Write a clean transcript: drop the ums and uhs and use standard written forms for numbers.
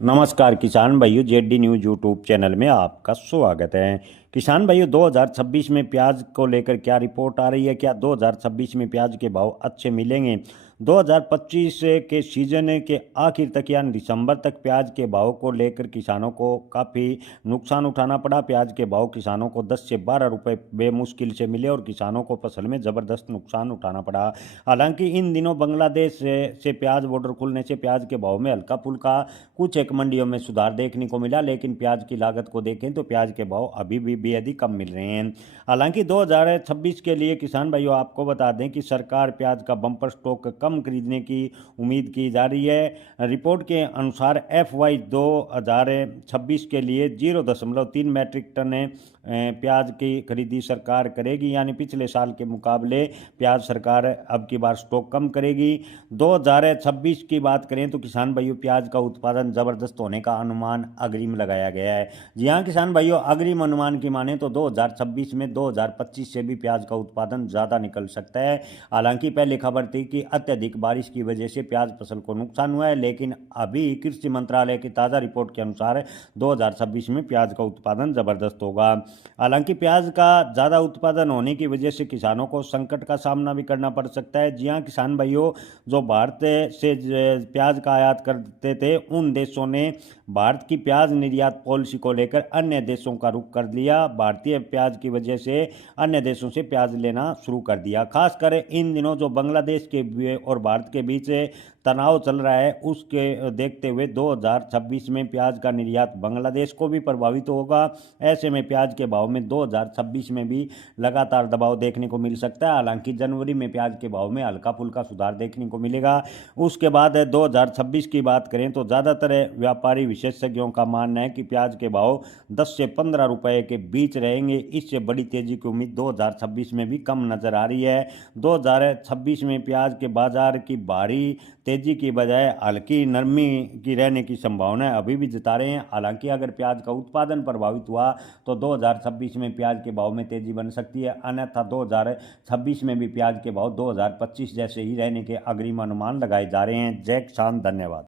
नमस्कार किसान भाइयों, जेडी न्यूज यूट्यूब चैनल में आपका स्वागत है। किसान भाइयों, 2026 में प्याज को लेकर क्या रिपोर्ट आ रही है? क्या 2026 में प्याज के भाव अच्छे मिलेंगे? 2025 के सीजन के आखिर तक यानी दिसंबर तक प्याज के भाव को लेकर किसानों को काफ़ी नुकसान उठाना पड़ा। प्याज के भाव किसानों को 10 से 12 रुपए बेमुश्किल से मिले और किसानों को फसल में ज़बरदस्त नुकसान उठाना पड़ा। हालांकि इन दिनों बांग्लादेश से प्याज बॉर्डर खुलने से प्याज के भाव में हल्का फुल्का कुछ एक मंडियों में सुधार देखने को मिला, लेकिन प्याज की लागत को देखें तो प्याज के भाव अभी भी बेहद ही कम मिल रहे हैं। हालांकि 2026 के लिए किसान भाइयों आपको बता दें कि सरकार प्याज का बम्पर स्टॉक कम खरीदने की उम्मीद की जा रही है। रिपोर्ट के अनुसार FY 2026 के लिए 0.3 मैट्रिक टन प्याज की खरीदी सरकार करेगी, यानी पिछले साल के मुकाबले प्याज सरकार अब की बार स्टॉक कम करेगी। 2026 की बात करें तो किसान भाइयों प्याज का उत्पादन ज़बरदस्त होने का अनुमान अग्रिम लगाया गया है। जी हाँ किसान भाइयों, अग्रिम अनुमान की माने तो 2026 में 2025 से भी प्याज का उत्पादन ज़्यादा निकल सकता है। हालांकि पहले खबर थी कि अत्यधिक बारिश की वजह से प्याज फसल को नुकसान हुआ है, लेकिन अभी कृषि मंत्रालय की ताज़ा रिपोर्ट के अनुसार 2026 में प्याज का उत्पादन ज़बरदस्त होगा। हालांकि प्याज का ज़्यादा उत्पादन होने की वजह से किसानों को संकट का सामना भी करना पड़ सकता है। जी हाँ किसान भाइयों, जो भारत से प्याज का आयात करते थे उन देशों ने भारत की प्याज निर्यात पॉलिसी को लेकर अन्य देशों का रुख कर लिया। भारतीय प्याज की वजह से अन्य देशों से प्याज लेना शुरू कर दिया। खासकर इन दिनों जो बांग्लादेश के और भारत के बीच तनाव चल रहा है उसके देखते हुए 2026 में प्याज का निर्यात बांग्लादेश को भी प्रभावित होगा। ऐसे में प्याज के भाव में 2026 में भी लगातार दबाव देखने को मिल सकता है। हालांकि जनवरी में प्याज के भाव में हल्का फुल्का सुधार देखने को मिलेगा। उसके बाद 2026 की बात करें तो ज़्यादातर व्यापारी विशेषज्ञों का मानना है कि प्याज के भाव 10 से 15 रुपए के बीच रहेंगे। इससे बड़ी तेजी की उम्मीद 2026 में भी कम नजर आ रही है। 2026 में प्याज के बाजार की भारी तेजी की बजाय हल्की नरमी की रहने की संभावना अभी भी जता रहे हैं। हालांकि अगर प्याज का उत्पादन प्रभावित हुआ तो 2026 में प्याज के भाव में तेजी बन सकती है, अन्यथा 2026 में भी प्याज के भाव 2025 जैसे ही रहने के अग्रिम अनुमान लगाए जा रहे हैं। जय किसान, धन्यवाद।